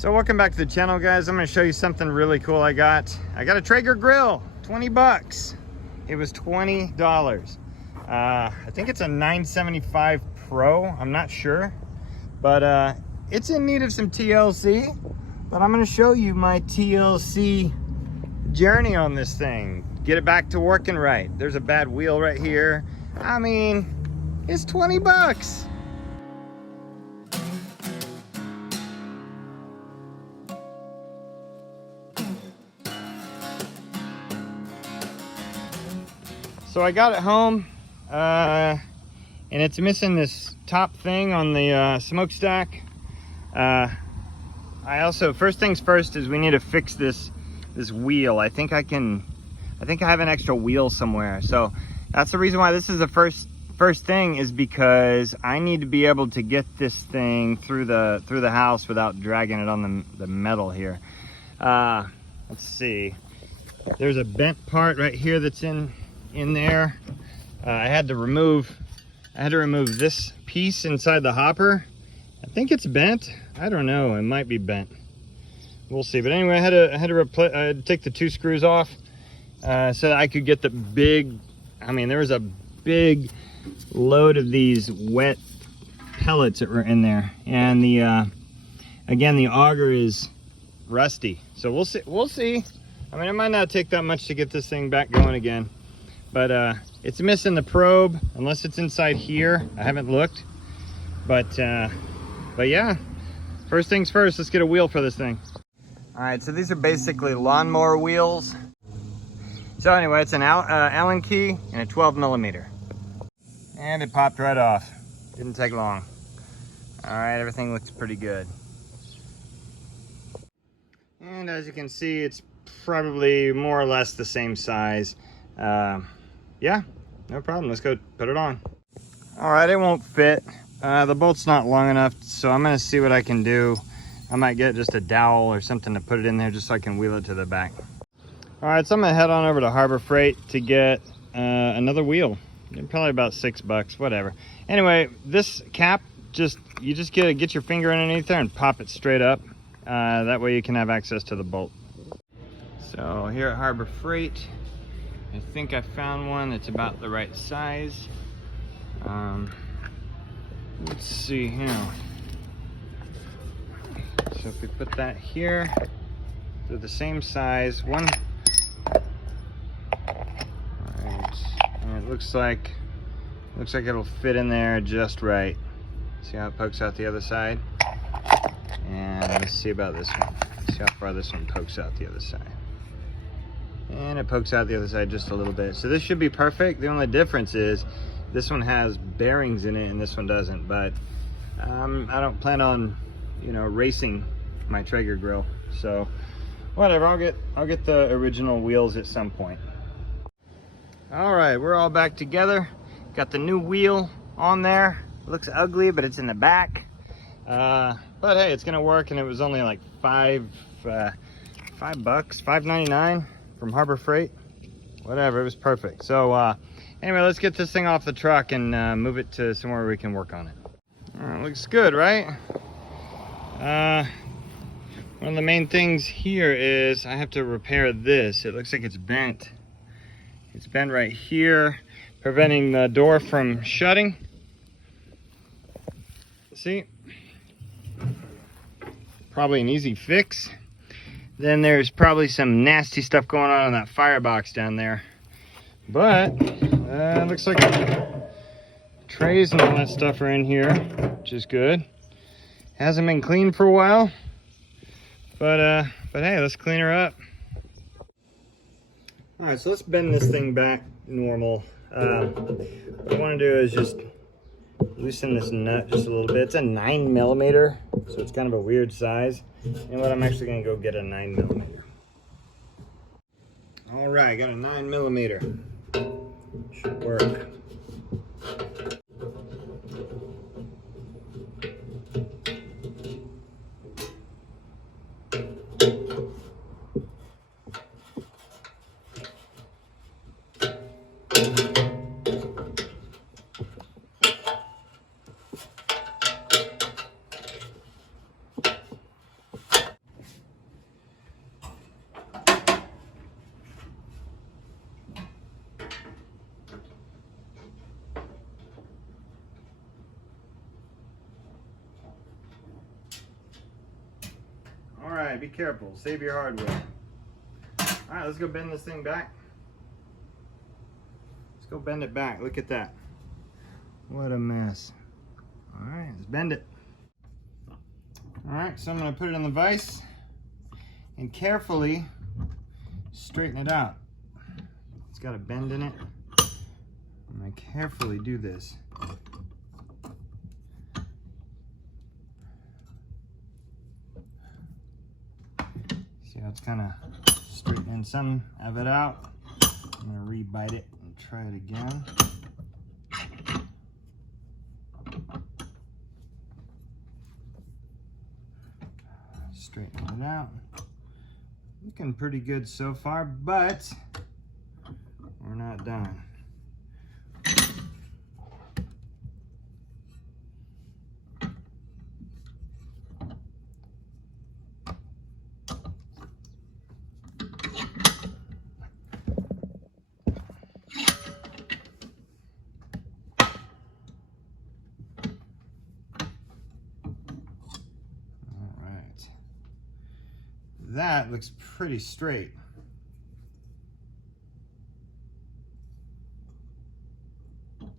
So welcome back to the channel, guys. I'm going to show you something really cool I got. I got a Traeger grill, 20 bucks. It was $20. I think it's a 975 Pro. I'm not sure, but it's in need of some TLC. But I'm going to show you my TLC journey on this thing. Get it back to working right. There's a bad wheel right here. I mean, it's 20 bucks. So I got it home, and it's missing this top thing on the smokestack. I also, first things first is we need to fix this wheel. I think I have an extra wheel somewhere. So that's the reason why this is the first thing, is because I need to be able to get this thing through the house without dragging it on the metal here. Let's see. There's a bent part right here that's in there. I had to remove this piece inside the hopper. I think it's bent. I don't know, it might be bent. We'll see. But anyway, I had to take the two screws off so that I could get the big, I mean, there was a big load of these wet pellets that were in there, and again, the auger is rusty, so we'll see. I mean, it might not take that much to get this thing back going again. But it's missing the probe, unless it's inside here. I haven't looked, but yeah, first things first, let's get a wheel for this thing. All right, so these are basically lawnmower wheels. So anyway, it's an Allen key and a 12 millimeter. And it popped right off. Didn't take long. All right, everything looks pretty good. And as you can see, it's probably more or less the same size. Yeah, no problem. Let's go put it on. All right, it won't fit. The bolt's not long enough, so I'm gonna see what I can do. I might get just a dowel or something to put it in there just so I can wheel it to the back. All right, so I'm gonna head on over to Harbor Freight to get another wheel. Probably about $6, whatever. Anyway, this cap, you just get your finger underneath there and pop it straight up. That way you can have access to the bolt. So here at Harbor Freight, I think I found one that's about the right size. Let's see here. So if we put that here, they're the same size. All right, and it looks like it'll fit in there just right. See how it pokes out the other side? And let's see about this one. See how far this one pokes out the other side. And it pokes out the other side just a little bit. So this should be perfect. The only difference is this one has bearings in it and this one doesn't. But I don't plan on, racing my Traeger grill. So whatever, I'll get the original wheels at some point. All right, we're all back together. Got the new wheel on there. It looks ugly, but it's in the back. But hey, it's gonna work, and it was only like $5, $5.99. from Harbor Freight. Whatever, it was perfect. So anyway, let's get this thing off the truck and move it to somewhere we can work on it. All right, looks good, right? One of the main things here is I have to repair this. It looks like it's bent. It's bent right here, preventing the door from shutting. See? Probably an easy fix. Then there's probably some nasty stuff going on in that firebox down there. But it looks like trays and all that stuff are in here, which is good. Hasn't been cleaned for a while. But hey, let's clean her up. All right, so let's bend this thing back normal. What I want to do is just loosen this nut just a little bit. It's a 9 millimeter, so it's kind of a weird size. And what I'm actually gonna go get a 9 millimeter. All right, got a 9 millimeter. Should work. All right, be careful. Save your hardware. All right, let's go bend this thing back. Let's go bend it back. Look at that. What a mess. All right, let's bend it. All right, so I'm gonna put it in the vise and carefully straighten it out. It's got a bend in it. I'm gonna carefully do this. See how it's kind of straightening some of it out. I'm gonna re-bite it and try it again. Straighten it out. Looking pretty good so far, but we're not done. That looks pretty straight. All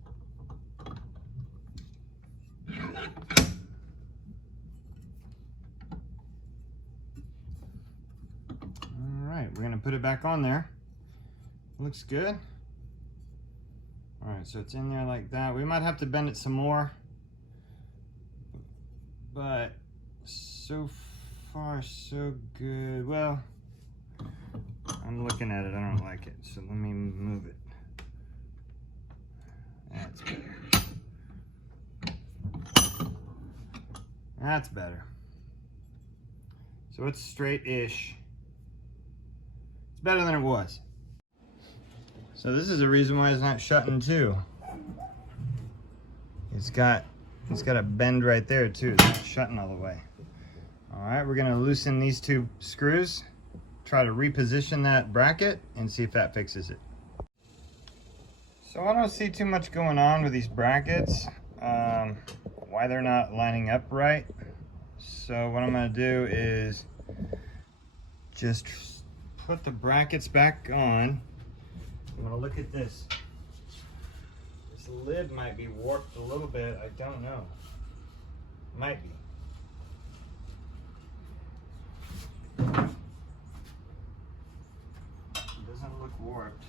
right, we're gonna put it back on there. Looks good. All right, so it's in there like that. We might have to bend it some more, but so far so good. Well, I'm looking at it, I don't like it, so let me move it. That's better. That's better. So it's straight-ish. It's better than it was. So this is the reason why it's not shutting too. It's got a bend right there too. It's not shutting all the way. All right, we're gonna loosen these two screws, try to reposition that bracket and see if that fixes it. So I don't see too much going on with these brackets, why they're not lining up right. So what I'm gonna do is just put the brackets back on. I'm gonna look at this. This lid might be warped a little bit, I don't know. Might be. Doesn't look warped.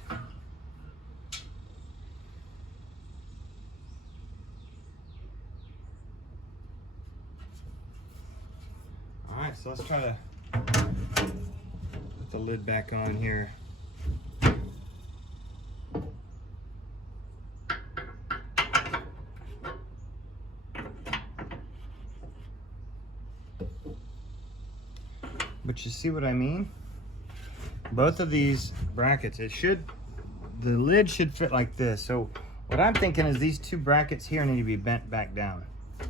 All right, so let's try to put the lid back on here. But you see what I mean? Both of these brackets, the lid should fit like this. So what I'm thinking is these two brackets here need to be bent back down. I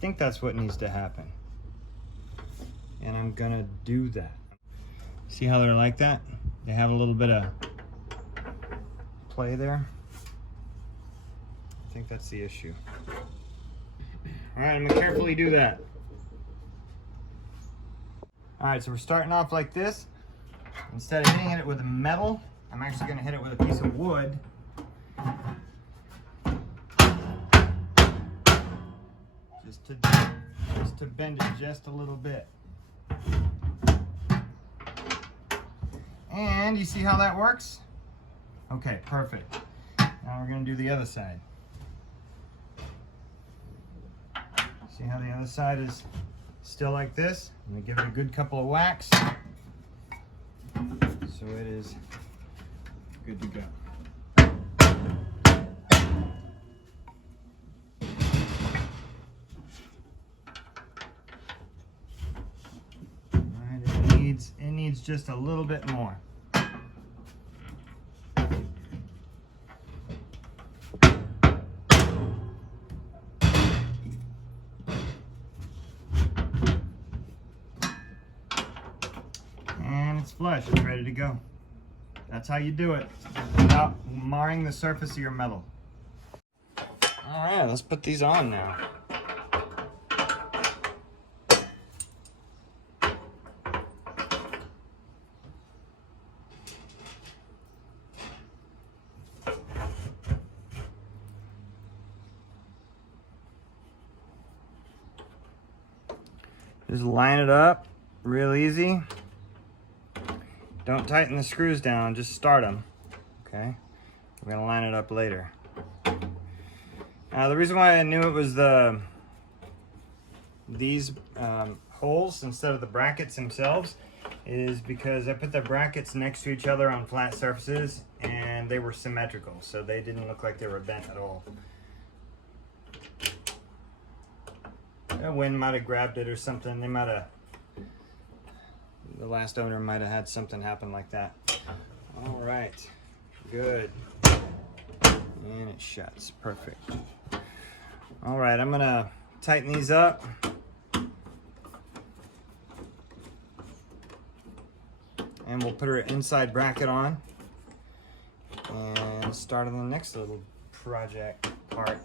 think that's what needs to happen. And I'm gonna do that. See how they're like that? They have a little bit of play there. I think that's the issue. All right, I'm gonna carefully do that. All right, so we're starting off like this. Instead of hitting it with a metal, I'm actually gonna hit it with a piece of wood. Just to bend it just a little bit. And you see how that works? Okay, perfect. Now we're gonna do the other side. See how the other side is still like this? I'm gonna give it a good couple of whacks. So it is good to go. Alright, it needs just a little bit more. It's flush, it's ready to go. That's how you do it without marring the surface of your metal. All right, let's put these on now. Just line it up real easy. Don't tighten the screws down, just start them. Okay, we're gonna line it up later. Now the reason why I knew it was these holes instead of the brackets themselves is because I put the brackets next to each other on flat surfaces and they were symmetrical, so they didn't look like they were bent at all. The wind might have grabbed it or something. The last owner might have had something happen like that. All right, good. And it shuts, perfect. All right, I'm gonna tighten these up. And we'll put our inside bracket on and start on the next little project part.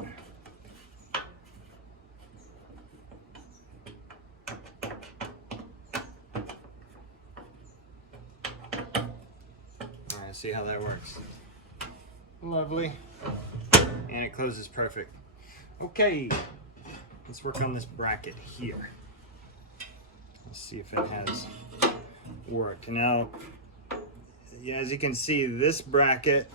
See how that works. Lovely. And it closes perfect. Okay, let's work on this bracket here. Let's see if it has worked. Now, yeah, as you can see, this bracket,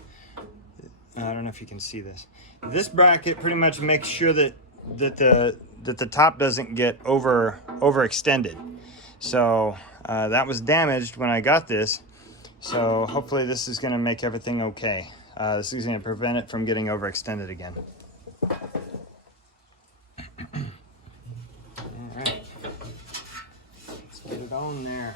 I don't know if you can see this. This bracket pretty much makes sure that the top doesn't get overextended. So that was damaged when I got this. So hopefully this is going to make everything okay. This is going to prevent it from getting overextended again. All right, let's get it on there.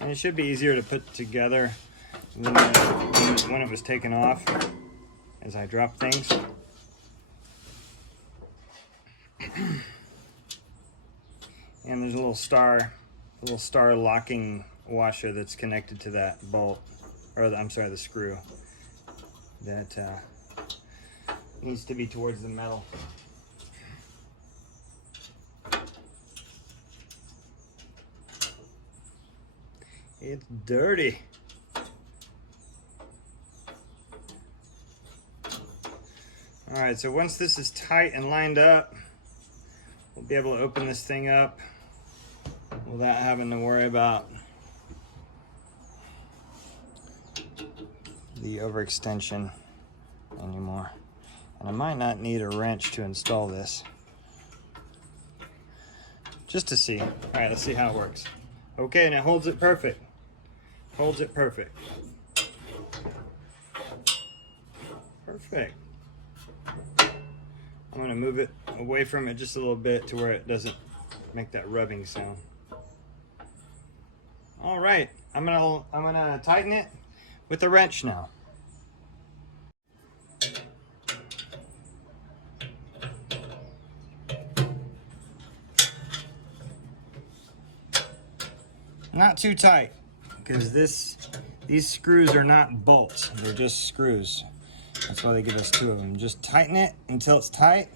And it should be easier to put together than when it was taken off as I drop things. And there's a little star locking washer that's connected to that bolt, or the screw that needs to be towards the metal. It's dirty. All right, so once this is tight and lined up, we'll be able to open this thing up without having to worry about the overextension anymore. And I might not need a wrench to install this, just to see. All right, let's see how it works. Okay, and it holds it perfect. Holds it perfect. Perfect. I'm gonna move it away from it just a little bit to where it doesn't make that rubbing sound. All right, I'm gonna tighten it with a wrench now. Not too tight, because these screws are not bolts, they're just screws. That's why they give us two of them. Just tighten it until it's tight,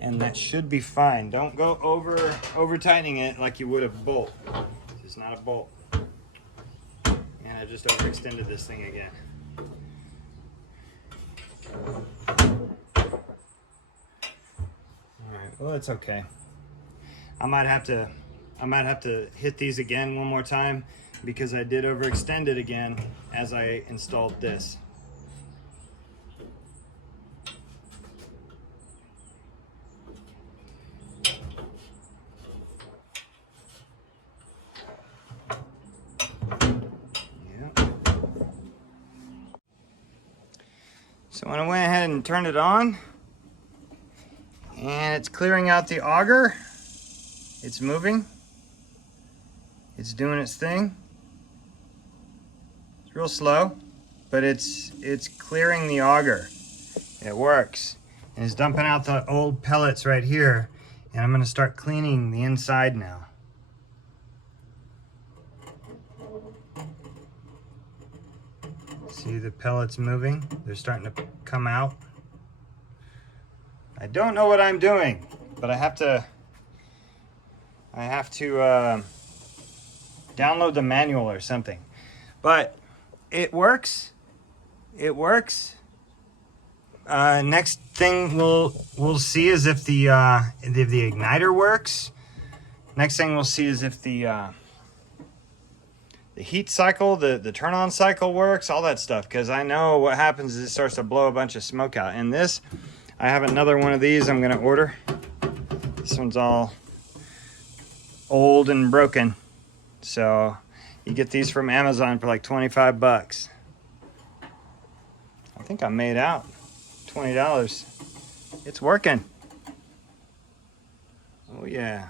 and that should be fine. Don't go over tightening it like you would a bolt. It's not a bolt. And I just overextended this thing again. All right, well, it's okay. I might have to hit these again one more time because I did overextend it again as I installed this. So when I went ahead and turned it on, and it's clearing out the auger, it's moving, it's doing its thing. It's real slow, but it's clearing the auger. It works. And it's dumping out the old pellets right here, and I'm gonna start cleaning the inside now. See the pellets moving? They're starting to come out. I don't know what I'm doing, but I have to download the manual or something. But it works. It works. next thing we'll see is if the igniter works. Next thing we'll see is if the heat cycle, the turn on cycle works, all that stuff. Because I know what happens is it starts to blow a bunch of smoke out. And this, I have another one of these I'm gonna order. This one's all old and broken. So you get these from Amazon for like 25 bucks. I think I made out $20. It's working. Oh yeah.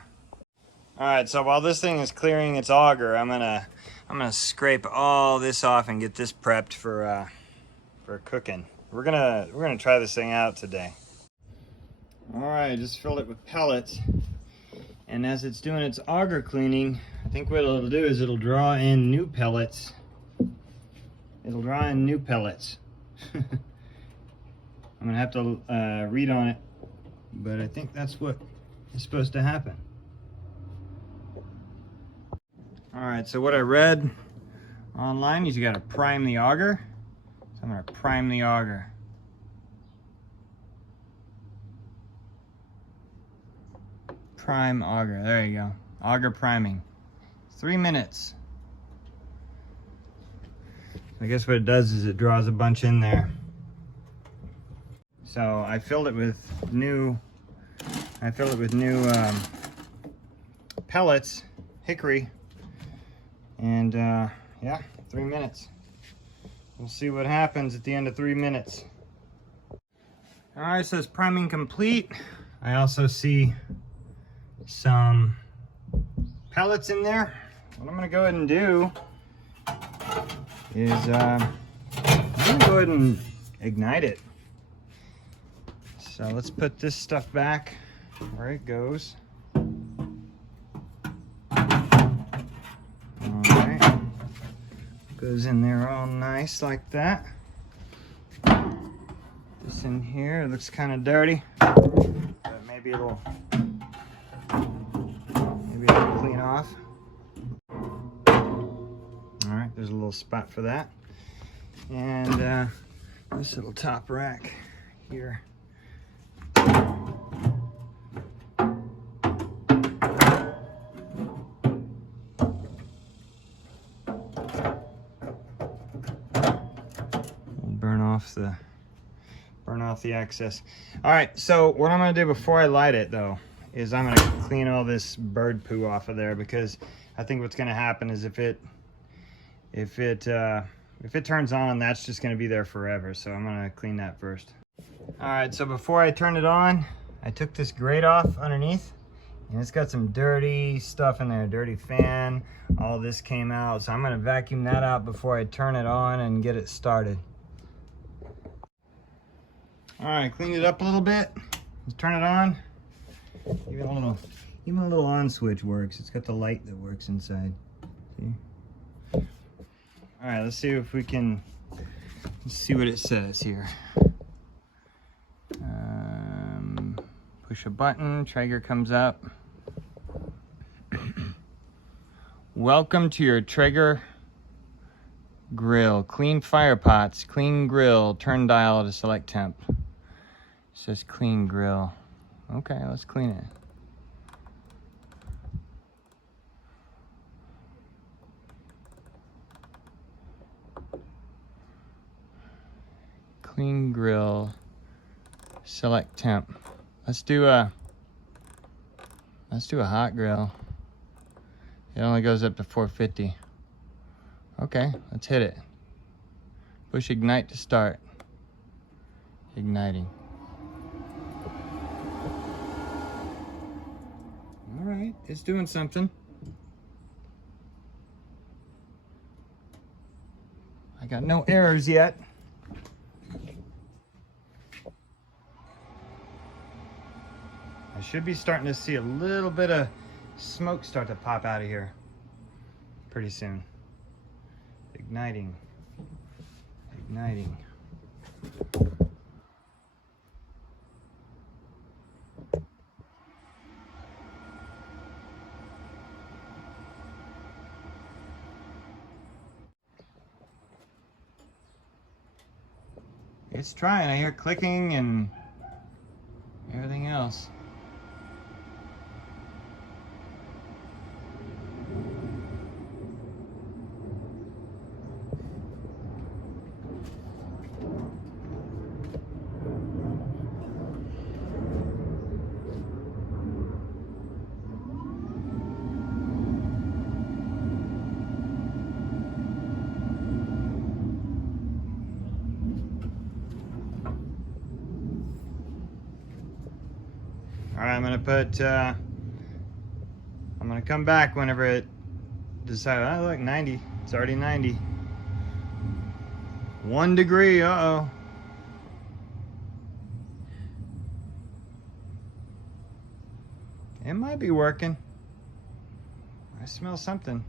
All right, so while this thing is clearing its auger, I'm gonna scrape all this off and get this prepped for cooking. We're gonna try this thing out today. All right, just filled it with pellets, and as it's doing its auger cleaning, I think what it'll do is it'll draw in new pellets. It'll draw in new pellets. I'm gonna have to read on it, but I think that's what is supposed to happen. All right, so what I read online is you gotta prime the auger. So I'm gonna prime the auger. Prime auger, there you go. Auger priming, 3 minutes. I guess what it does is it draws a bunch in there. So I filled it with new pellets, hickory, and yeah, 3 minutes. We'll see what happens at the end of 3 minutes. All right, so it's priming complete. I also see some pellets in there. What I'm gonna go ahead and do is I'm gonna go ahead and ignite it. So let's put this stuff back where it goes. Alright. Goes in there all nice like that. This in here, it looks kind of dirty, but maybe it'll clean off. Alright, there's a little spot for that. And this little top rack here. Burn off the excess. All right, so what I'm gonna do before I light it though is I'm gonna clean all this bird poo off of there, because I think what's gonna happen is if it turns on, that's just gonna be there forever. So I'm gonna clean that first. All right, so before I turn it on, I took this grate off underneath, and it's got some dirty stuff in there, dirty fan, all this came out. So I'm gonna vacuum that out before I turn it on and get it started. All right, cleaned it up a little bit. Let's turn it on. Even a little on switch works. It's got the light that works inside. See? All right, let's see if we can see what it says here. Push a button, Traeger comes up. Welcome to your Traeger grill. Clean fire pots, clean grill, turn dial to select temp. It says clean grill. Okay, let's clean it. Clean grill, select temp. Let's do a hot grill. It only goes up to 450. Okay, let's hit it. Push ignite to start. Igniting. All right, it's doing something. I got no errors yet. I should be starting to see a little bit of smoke start to pop out of here pretty soon. Igniting. Igniting. It's trying. I hear clicking and everything else. All right, I'm gonna come back whenever it decides. Oh, look, 90. It's already 90. 1 degree. Uh-oh. It might be working. I smell something.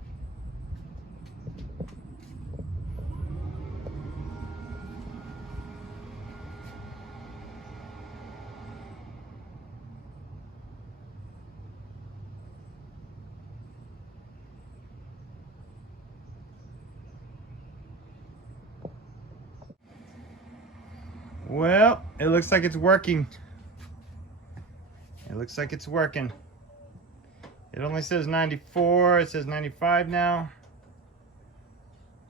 Well, it looks like it's working. It looks like it's working. It only says 94, it says 95 now.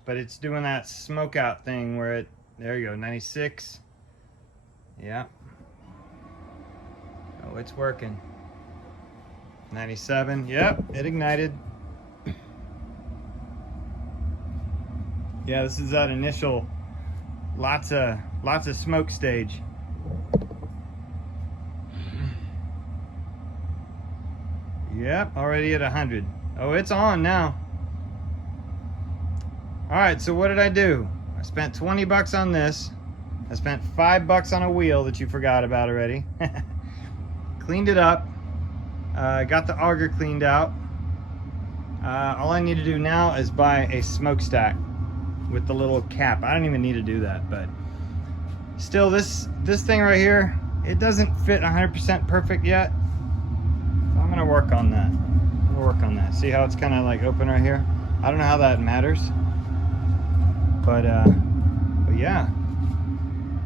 But it's doing that smoke out thing where it, there you go, 96. Yeah. Oh, it's working. 97, yep, it ignited. Yeah, this is that initial lots of smoke stage. Yep, already at 100. Oh, it's on now. All right, so what did I do? I spent 20 bucks on this. I spent 5 bucks on a wheel that you forgot about already. Cleaned it up. Got the auger cleaned out. All I need to do now is buy a smokestack with the little cap. I don't even need to do that, but still, this thing right here, it doesn't fit 100% perfect yet. So I'm gonna work on that. See how it's kind of like open right here? I don't know how that matters, but yeah,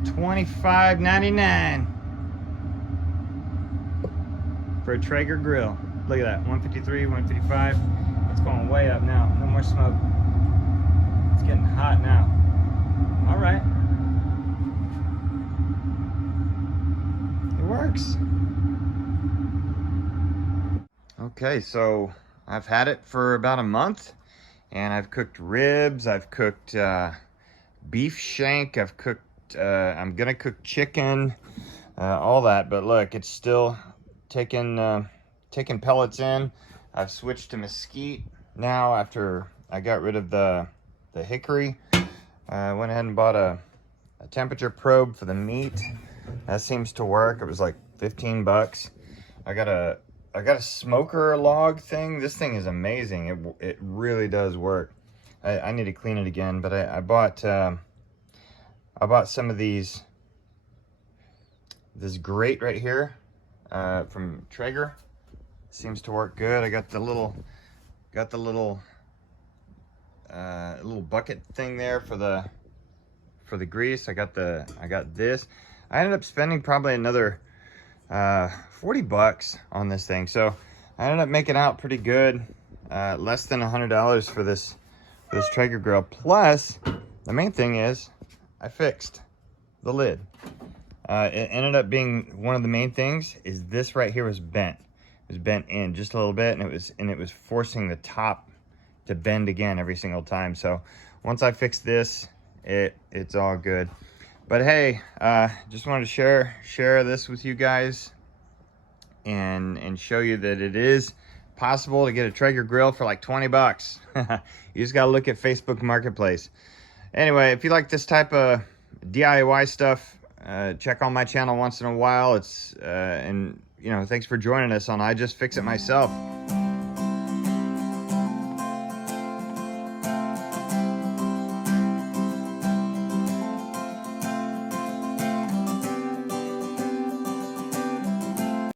$25.99 for a Traeger grill. Look at that, 153, 155. It's going way up now. No more smoke. It's getting hot now. All right. It works. Okay, so I've had it for about a month, and I've cooked ribs, I've cooked beef shank, I've cooked, I'm gonna cook chicken, all that, but look, it's still taking pellets in. I've switched to mesquite now after I got rid of the hickory. I went ahead and bought a temperature probe for the meat. That seems to work. It was like 15 bucks. I got a smoker log thing. This thing is amazing. It really does work. I need to clean it again, but I bought some of this grate right here from Traeger. Seems to work good. I got the little bucket thing there for the grease. I got this. I ended up spending probably another 40 bucks on this thing, so I ended up making out pretty good. Less than $100 for this Traeger grill. Plus, the main thing is I fixed the lid. It ended up being one of the main things is this right here was bent. It was bent in just a little bit, and it was forcing the top to bend again every single time. So once I fixed this, it's all good. But hey, just wanted to share this with you guys and show you that it is possible to get a Traeger grill for like 20 bucks. You just gotta look at Facebook Marketplace. Anyway, if you like this type of DIY stuff, check on my channel once in a while. And you know, thanks for joining us on I Just Fix It Myself.